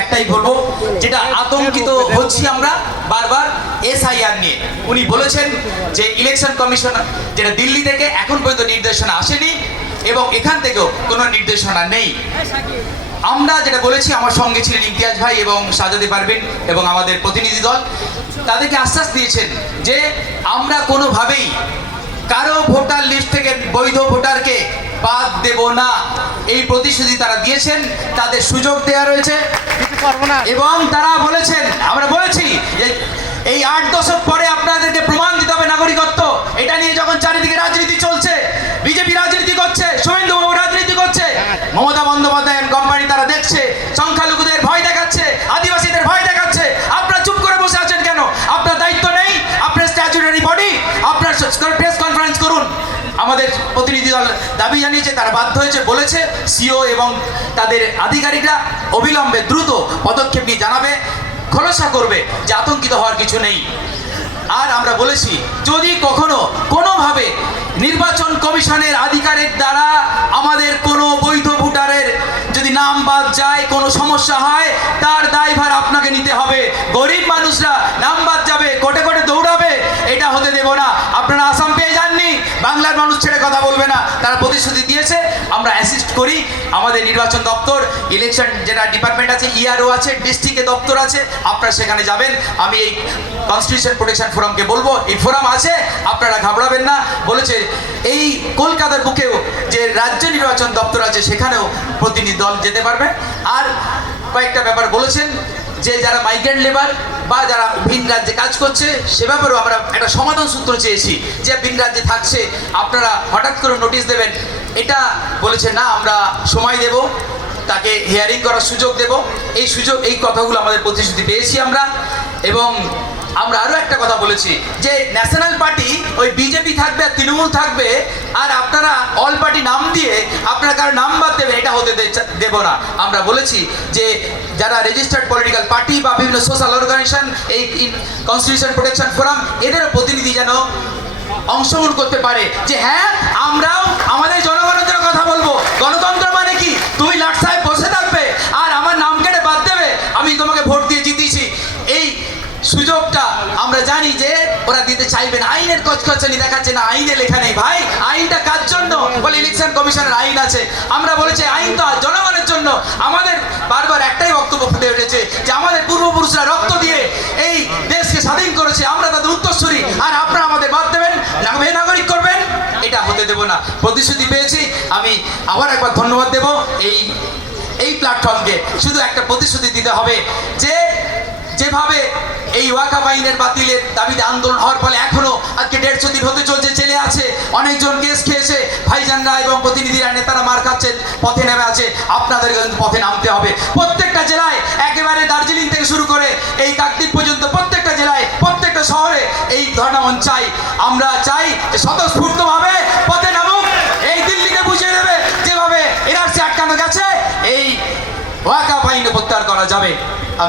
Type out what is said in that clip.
একটাই বলবো, যেটা আতঙ্কিত হচ্ছি আমরা বারবার এসআইআর নিয়ে। উনি বলেছেন যে ইলেকশন কমিশন যেটা দিল্লি থেকে এখন পর্যন্ত নির্দেশনা আসেনি এবং এখান থেকেও কোনো নির্দেশনা নেই। আমরা যেটা বলেছি, আমার সঙ্গে ছিলেন ইমতিয়াজ ভাই এবং সাজাতে পারবেন এবং আমাদের প্রতিনিধি দল, তাদেরকে আশ্বাস দিয়েছেন যে আমরা কোনোভাবেই কারো ভোটার লিস্ট থেকে বৈধ ভোটারকে বাদ দেব না, এই প্রতিশ্রুতি তারা দিয়েছেন। তাদের সুযোগ দেওয়া রয়েছে এবং তারা বলেছেন, আমরা বলেছি যে এই 8 দশক পরে আপনাদেরকে প্রমাণ দিতে হবে নাগরিকত্ব। এটা নিয়ে যখন চারিদিকে রাজনীতি চলছে, বিজেপি রাজনীতি করছে, শুভেন্দু বাবু রাজনীতি করছে, মমতা বন্দ্যোপাধ্যায়ের কোম্পানি তারা দেখছে, সংখ্যালঘুদের ভয় দেখাচ্ছে, আদিবাসীদের ভয় দেখাচ্ছে। আপনারা চুপ করে বসে আছেন কেন? আপনার দায়িত্ব নেই? আপনার স্ট্যাচুটারি বডি, আপনার প্রেস কনফারেন্স করুন। আমাদের প্রতিনিধি দল দাবি জানিয়েছে, তারা বাধ্য হয়েছে, বলেছে সিও এবং তাদের আধিকারিকরা অবিলম্বে দ্রুত পদক্ষেপ নিয়ে জানাবে, খোলাসা করবে যে আতঙ্কিত হওয়ার কিছু নেই। আর আমরা বলেছি, যদি কখনো কোনোভাবে নির্বাচন কমিশনের আধিকারিক দ্বারা আমাদের কোনো বৈধ ভোটারের যদি নাম বাদ যায়, কোনো সমস্যা হয়, তার দায়ভার আপনাকে নিতে হবে। গরিব মানুষরা নাম বাদ যাবে, কোটে কোটে দৌড়াবে, এটা হতে দেব না। আপনারা আসাম পেয়ে যাননি, বাংলার মানুষ ছেড়ে কথা বলবে না, তারা প্রতিশ্রুতি দিয়েছে। আমরা অ্যাসিস্ট করি, আমাদের নির্বাচন দপ্তর, ইলেকশন যেটা ডিপার্টমেন্ট আছে, ইআরও আছে, ডিস্ট্রিক্টে দপ্তর আছে, আপনারা সেখানে যাবেন। আমি এই কনস্টিটিউশন প্রোটেকশন ফোরামকে বলবো, এই ফোরাম আছে, আপনারা ঘাবড়াবেন না। বলেছে এই কলকাতার বুকেও যে রাজ্য নির্বাচন দপ্তর আছে, সেখানেও প্রতিনিধি দল যেতে পারবে। আর কয়েকটা ব্যাপার বলেছেন, যে যারা মাইগ্রেন্ট লেবার বা যারা ভিন রাজ্যে কাজ করছে, সে ব্যাপারেও আমরা একটা সমাধান সূত্র চেয়েছি, যে ভিন রাজ্যে থাকছে, আপনারা হঠাৎ করে নোটিশ দেবেন, এটা বলেছে না, আমরা সময় দেব, তাকে হিয়ারিং করার সুযোগ দেব। এই সুযোগ, এই কথাগুলো আমাদের প্রতিশ্রুতি পেয়েছি আমরা। এবং আমরা আরও একটা কথা বলেছি, যে ন্যাশনাল পার্টি ওই বিজেপি থাকবে আর তৃণমূল থাকবে, আর আপনারা অল পার্টি নাম দিয়ে আপনারা কারো নাম বাদ দেবেন, এটা হতে দেব না। আমরা বলেছি যে যারা রেজিস্টার্ড পলিটিক্যাল পার্টি বা বিভিন্ন সোশ্যাল অর্গানাইজেশন, এই কনস্টিটিউশন প্রোটেকশন ফোরাম, এদেরও প্রতিনিধি যেন অংশগ্রহণ করতে পারে, যে হ্যাঁ আমরাও আমাদের জনগণের জন্য কথা বলবো। গণতন্ত্র মানে কি? তুমি লাট সাহেব বসে থাকবে আর আমার নাম কেটে বাদ দেবে, আমি তোমাকে ভোট দিয়ে জিতিয়েছি, এই সুযোগটা আমরা জানি যে ওরা দিতে চাইবে না। আইনের কচকচানি দেখাচ্ছে না, আইনে লেখা নেই। ভাই, আইনটা কার জন্য? বলে ইলেকশন কমিশনের আইন আছে। আমরা বলেছি আইন তো জনগণের জন্য। আমাদের বারবার একটাই বক্তব্য ফুটে উঠেছে, যে আমাদের পূর্বপুরুষরা রক্ত দিয়ে এই দেশকে স্বাধীন করেছে, আমরা তাদের উত্তরসূরি, আর আপনারা আমাদের বাদ দেবেন, বেনাগরিক করবেন, এটা হতে দেব না। প্রতিশ্রুতি পেয়েছি। আমি আবার একবার ধন্যবাদ দেব এই প্ল্যাটফর্মকে। শুধু একটা প্রতিশ্রুতি দিতে হবে, যে যেভাবে এই ওয়াকাফ আইনের বাতিলের দাবিতে আন্দোলন হওয়ার ফলে এখনো আজকে 150 দিন হতে চলছে, জেলে আছে, অনেকজন কেস খেয়েছে, ভাইজানরা এবং প্রতিনিধিরা, নেতারা মার খাচ্ছেন, পথে নেমে আছে। আপনাদেরকে কিন্তু পথে নামতে হবে। প্রত্যেকটা জেলায়, একেবারে দার্জিলিং থেকে শুরু করে এই কাকদ্বীপ পর্যন্ত প্রত্যেকটা জেলায়, প্রত্যেকটা শহরে এই ধর্ণা মঞ্চ চাই। আমরা চাই যে স্বতঃস্ফূর্তভাবে পথে নামুক। এই দিল্লিকে বুঝিয়ে দেবে যেভাবে এনআরসি আটকানো গেছে, এই ওয়াকাফ আইন প্রত্যাহার করা যাবে।